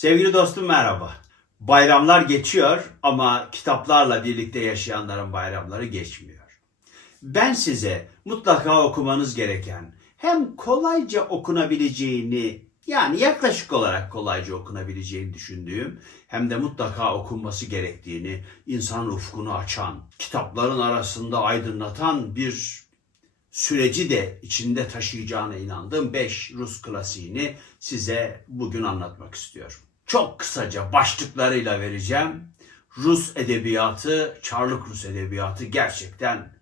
Sevgili dostum merhaba. Bayramlar geçiyor ama kitaplarla birlikte yaşayanların bayramları geçmiyor. Ben size mutlaka okumanız gereken hem kolayca okunabileceğini yani yaklaşık olarak kolayca okunabileceğini düşündüğüm hem de mutlaka okunması gerektiğini insan ufkunu açan, kitapların arasında aydınlatan bir süreci de içinde taşıyacağına inandığım 5 Rus klasiğini size bugün anlatmak istiyorum. Çok kısaca başlıklarıyla vereceğim. Rus edebiyatı, Çarlık Rus edebiyatı gerçekten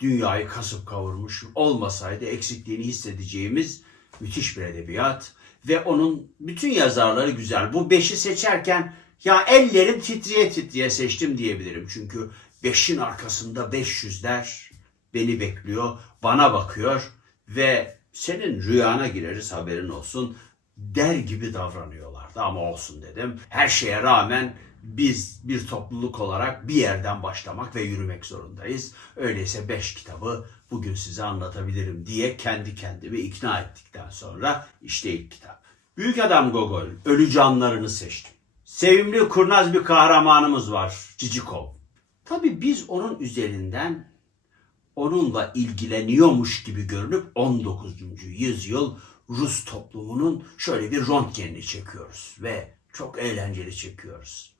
dünyayı kasıp kavurmuş. Olmasaydı eksikliğini hissedeceğimiz müthiş bir edebiyat. Ve onun bütün yazarları güzel. Bu beşi seçerken ya ellerim titriye titriye seçtim diyebilirim. Çünkü beşin arkasında 500'ler beni bekliyor, bana bakıyor ve senin rüyana gireriz haberin olsun der gibi davranıyorlardı ama olsun dedim. Her şeye rağmen biz bir topluluk olarak bir yerden başlamak ve yürümek zorundayız. Öyleyse beş kitabı bugün size anlatabilirim diye kendi kendimi ikna ettikten sonra işte ilk kitap. Büyük adam Gogol, ölü canlarını seçtim. Sevimli kurnaz bir kahramanımız var, Cicikov. Tabii biz onun üzerinden onunla ilgileniyormuş gibi görünüp 19. yüzyıl Rus toplumunun şöyle bir röntgenini çekiyoruz ve çok eğlenceli çekiyoruz.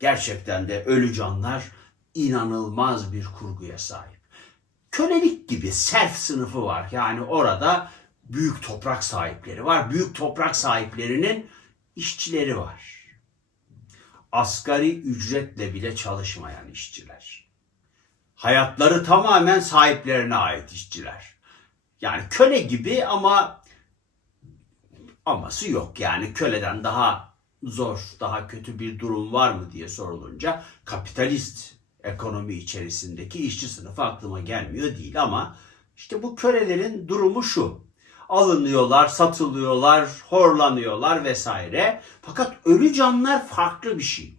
Gerçekten de ölü canlar inanılmaz bir kurguya sahip. Kölelik gibi serf sınıfı var. Yani orada büyük toprak sahipleri var. Büyük toprak sahiplerinin işçileri var. Asgari ücretle bile çalışmayan işçiler. Hayatları tamamen sahiplerine ait işçiler. Yani köle gibi ama aması yok. Yani köleden daha zor, daha kötü bir durum var mı diye sorulunca kapitalist ekonomi içerisindeki işçi sınıfı aklıma gelmiyor değil ama işte bu kölelerin durumu şu. Alınıyorlar, satılıyorlar, horlanıyorlar vesaire. Fakat ölü canlar farklı bir şey.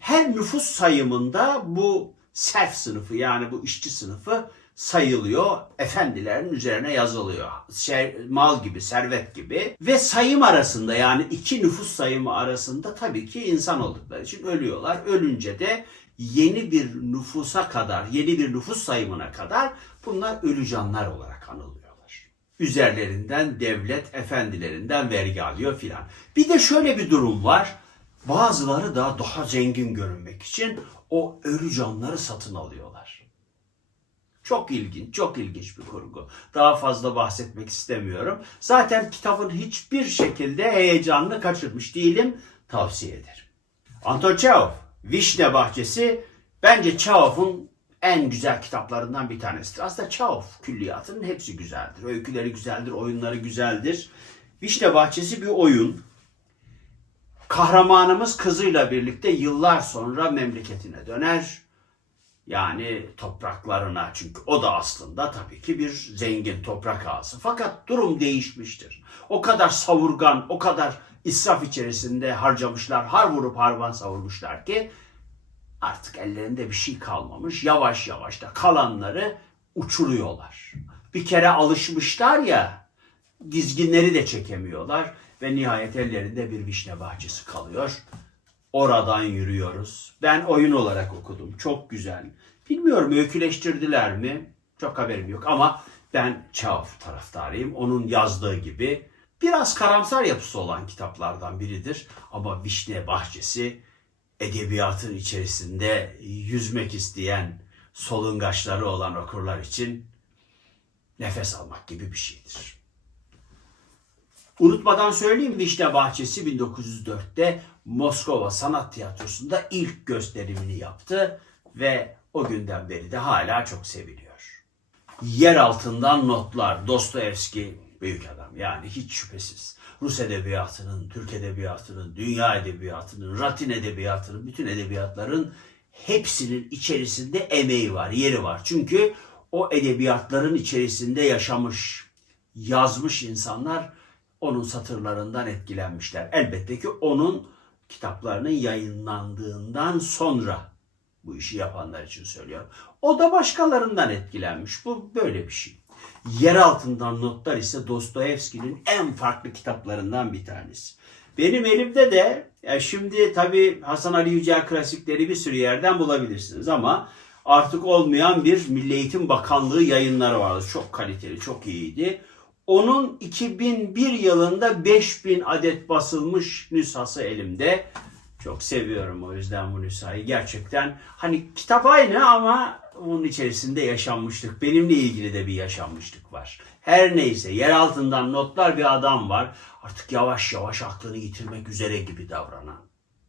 Her nüfus sayımında bu serf sınıfı yani bu işçi sınıfı sayılıyor. Efendilerin üzerine yazılıyor. Şey, mal gibi, servet gibi. Ve sayım arasında yani iki nüfus sayımı arasında tabii ki insan oldukları için ölüyorlar. Ölünce de yeni bir nüfusa kadar, yeni bir nüfus sayımına kadar bunlar ölü canlar olarak anılıyorlar. Üzerlerinden devlet efendilerinden vergi alıyor filan. Bir de şöyle bir durum var. Bazıları da daha zengin görünmek için o ölü canları satın alıyorlar. Çok ilginç, çok ilginç bir kurgu. Daha fazla bahsetmek istemiyorum. Zaten kitabın hiçbir şekilde heyecanını kaçırmış değilim. Tavsiye ederim. Anton Çehov, Vişne Bahçesi bence Çehov'un en güzel kitaplarından bir tanesidir. Aslında Çehov külliyatının hepsi güzeldir. Öyküleri güzeldir, oyunları güzeldir. Vişne Bahçesi bir oyun. Kahramanımız kızıyla birlikte yıllar sonra memleketine döner. Yani topraklarına çünkü o da aslında tabii ki bir zengin toprak ağası. Fakat durum değişmiştir. O kadar savurgan, o kadar israf içerisinde harcamışlar, har vurup harvan savurmuşlar ki artık ellerinde bir şey kalmamış. Yavaş yavaş da kalanları uçuruyorlar. Bir kere alışmışlar ya dizginleri de çekemiyorlar ve nihayet ellerinde bir vişne bahçesi kalıyor. Oradan yürüyoruz. Ben oyun olarak okudum. Çok güzel. Bilmiyorum öyküleştirdiler mi? Çok haberim yok ama ben Çağ taraftarıyım. Onun yazdığı gibi biraz karamsar yapısı olan kitaplardan biridir. Ama Vişne Bahçesi edebiyatın içerisinde yüzmek isteyen solungaçları olan okurlar için nefes almak gibi bir şeydir. Unutmadan söyleyeyim Vişne Bahçesi 1904'te Moskova Sanat Tiyatrosu'nda ilk gösterimini yaptı ve o günden beri de hala çok seviliyor. Yer altından notlar Dostoyevski büyük adam yani hiç şüphesiz. Rus edebiyatının, Türk edebiyatının, dünya edebiyatının, Latin edebiyatının, bütün edebiyatların hepsinin içerisinde emeği var, yeri var. Çünkü o edebiyatların içerisinde yaşamış, yazmış insanlar onun satırlarından etkilenmişler. Elbette ki onun kitaplarının yayınlandığından sonra bu işi yapanlar için söylüyorum. O da başkalarından etkilenmiş. Bu böyle bir şey. Yer altından notlar ise Dostoyevski'nin en farklı kitaplarından bir tanesi. Benim elimde de ya şimdi tabii Hasan Ali Yücel klasikleri bir sürü yerden bulabilirsiniz ama artık olmayan bir Milli Eğitim Bakanlığı yayınları vardı. Çok kaliteli, çok iyiydi. Onun 2001 yılında 5000 adet basılmış nüshası elimde. Çok seviyorum o yüzden bu nüshayı. Gerçekten hani kitap aynı ama onun içerisinde yaşanmışlık. Benimle ilgili de bir yaşanmışlık var. Her neyse yer altından notlar bir adam var. Artık yavaş yavaş aklını yitirmek üzere gibi davranan.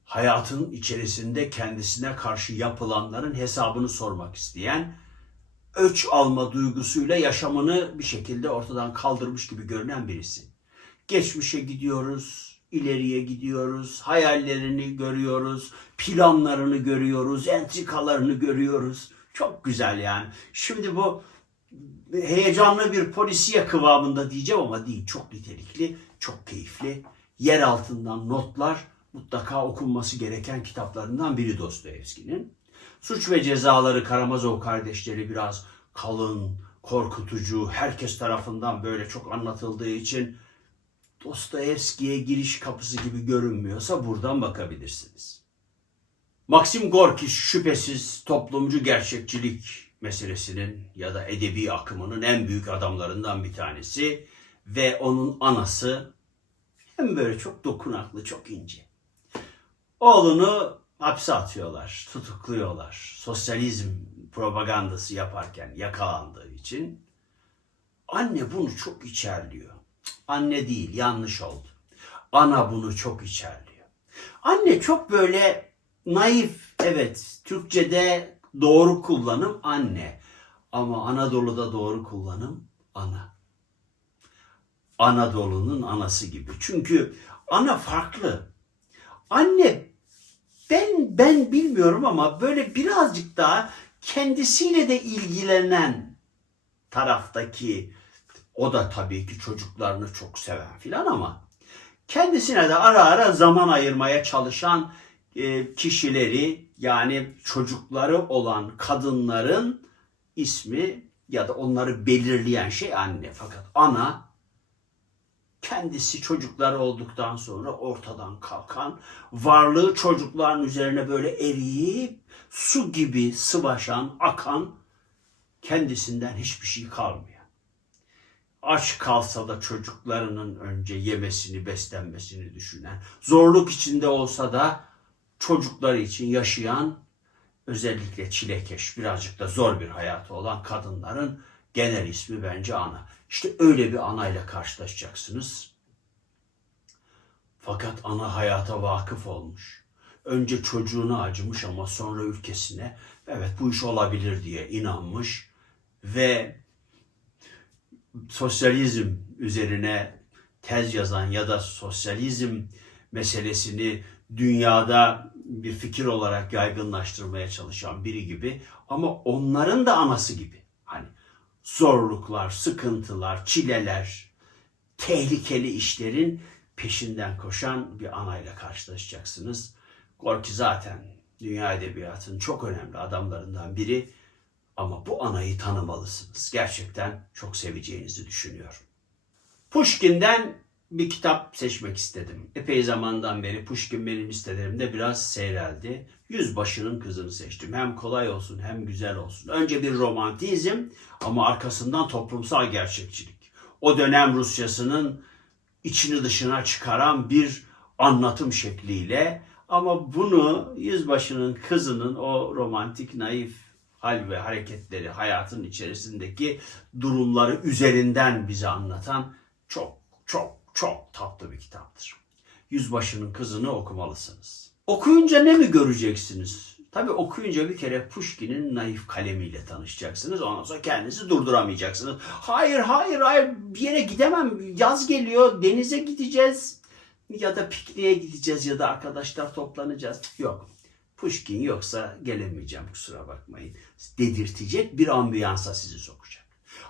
Hayatın içerisinde kendisine karşı yapılanların hesabını sormak isteyen, öç alma duygusuyla yaşamını bir şekilde ortadan kaldırmış gibi görünen birisi. Geçmişe gidiyoruz, ileriye gidiyoruz, hayallerini görüyoruz, planlarını görüyoruz, entrikalarını görüyoruz. Çok güzel yani. Şimdi bu heyecanlı bir polisiye kıvamında diyeceğim ama değil. Çok nitelikli, çok keyifli. Yer altından notlar mutlaka okunması gereken kitaplarından biri Dostoyevski'nin. Suç ve Cezaları Karamazov kardeşleri biraz kalın, korkutucu, herkes tarafından böyle çok anlatıldığı için Dostoyevski'ye giriş kapısı gibi görünmüyorsa buradan bakabilirsiniz. Maxim Gorki şüphesiz toplumcu gerçekçilik meselesinin ya da edebi akımının en büyük adamlarından bir tanesi ve onun anası hem böyle çok dokunaklı, çok ince. Oğlunu hapse atıyorlar, tutukluyorlar. Sosyalizm propagandası yaparken yakalandığı için. Anne bunu çok içerliyor. Anne değil, yanlış oldu. Ana bunu çok içerliyor. Anne çok böyle naif, evet Türkçe'de doğru kullanım anne. Ama Anadolu'da doğru kullanım ana. Anadolu'nun anası gibi. Çünkü ana farklı. Anne ben ben bilmiyorum ama böyle birazcık daha kendisiyle de ilgilenen taraftaki o da tabii ki çocuklarını çok seven filan ama kendisine de ara ara zaman ayırmaya çalışan e, kişileri yani çocukları olan kadınların ismi ya da onları belirleyen şey anne. Fakat ana kendisi çocukları olduktan sonra ortadan kalkan, varlığı çocukların üzerine böyle eriyip su gibi sıvaşan, akan, kendisinden hiçbir şey kalmıyor. Aç kalsa da çocuklarının önce yemesini, beslenmesini düşünen, zorluk içinde olsa da çocukları için yaşayan, özellikle çilekeş, birazcık da zor bir hayatı olan kadınların genel ismi bence ana. İşte öyle bir anayla karşılaşacaksınız. Fakat ana hayata vakıf olmuş. Önce çocuğuna acımış ama sonra ülkesine evet bu iş olabilir diye inanmış ve sosyalizm üzerine tez yazan ya da sosyalizm meselesini dünyada bir fikir olarak yaygınlaştırmaya çalışan biri gibi ama onların da anası gibi. Hani zorluklar, sıkıntılar, çileler, tehlikeli işlerin peşinden koşan bir anayla karşılaşacaksınız. Gorki zaten dünya edebiyatının çok önemli adamlarından biri ama bu anayı tanımalısınız. Gerçekten çok seveceğinizi düşünüyorum. Pushkin'den bir kitap seçmek istedim. Epey zamandan beri Pushkin benim listelerimde biraz seyreldi. Yüzbaşının kızını seçtim. Hem kolay olsun hem güzel olsun. Önce bir romantizm ama arkasından toplumsal gerçekçilik. O dönem Rusyasının içini dışına çıkaran bir anlatım şekliyle ama bunu yüzbaşının kızının o romantik naif hal ve hareketleri hayatın içerisindeki durumları üzerinden bize anlatan çok çok çok tatlı bir kitaptır. Yüzbaşının kızını okumalısınız. Okuyunca ne mi göreceksiniz? Tabii okuyunca bir kere Pushkin'in naif kalemiyle tanışacaksınız. Ondan sonra kendinizi durduramayacaksınız. Hayır, hayır, hayır bir yere gidemem. Yaz geliyor, denize gideceğiz. Ya da pikniğe gideceğiz ya da arkadaşlar toplanacağız. Yok. Pushkin yoksa gelemeyeceğim kusura bakmayın. Dedirtecek bir ambiyansa sizi sokacak.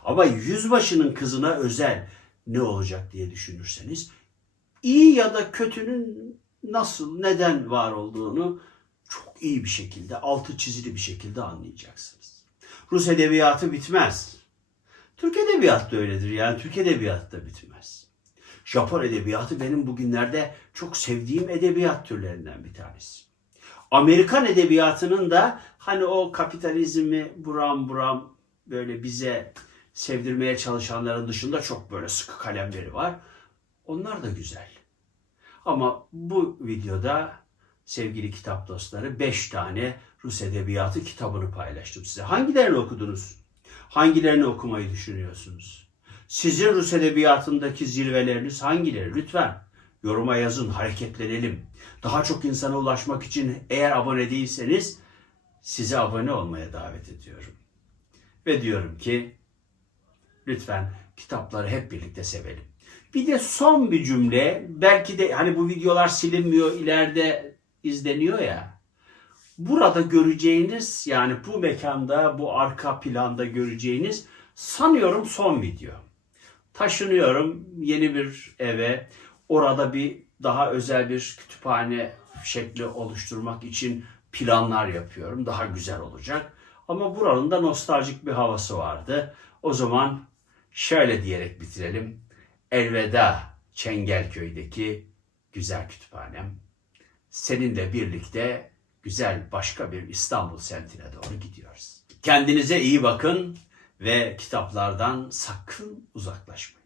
Ama yüzbaşının kızına özel ne olacak diye düşünürseniz iyi ya da kötünün nasıl, neden var olduğunu çok iyi bir şekilde, altı çizili bir şekilde anlayacaksınız. Rus edebiyatı bitmez. Türk edebiyatı da öyledir yani Türk edebiyatı da bitmez. Japon edebiyatı benim bugünlerde çok sevdiğim edebiyat türlerinden bir tanesi. Amerikan edebiyatının da hani o kapitalizmi buram buram böyle bize sevdirmeye çalışanların dışında çok böyle sıkı kalemleri var. Onlar da güzel. Ama bu videoda sevgili kitap dostları 5 tane Rus edebiyatı kitabını paylaştım size. Hangilerini okudunuz? Hangilerini okumayı düşünüyorsunuz? Sizin Rus edebiyatındaki zirveleriniz hangileri? Lütfen yoruma yazın, hareketlenelim. Daha çok insana ulaşmak için eğer abone değilseniz size abone olmaya davet ediyorum. Ve diyorum ki lütfen kitapları hep birlikte sevelim. Bir de son bir cümle, belki de hani bu videolar silinmiyor, ileride izleniyor ya. Burada göreceğiniz yani bu mekanda, bu arka planda göreceğiniz sanıyorum son video. Taşınıyorum yeni bir eve. Orada bir daha özel bir kütüphane şekli oluşturmak için planlar yapıyorum. Daha güzel olacak. Ama buranın da nostaljik bir havası vardı. O zaman şöyle diyerek bitirelim. Elveda Çengelköy'deki güzel kütüphanem. Seninle birlikte güzel başka bir İstanbul semtine doğru gidiyoruz. Kendinize iyi bakın ve kitaplardan sakın uzaklaşmayın.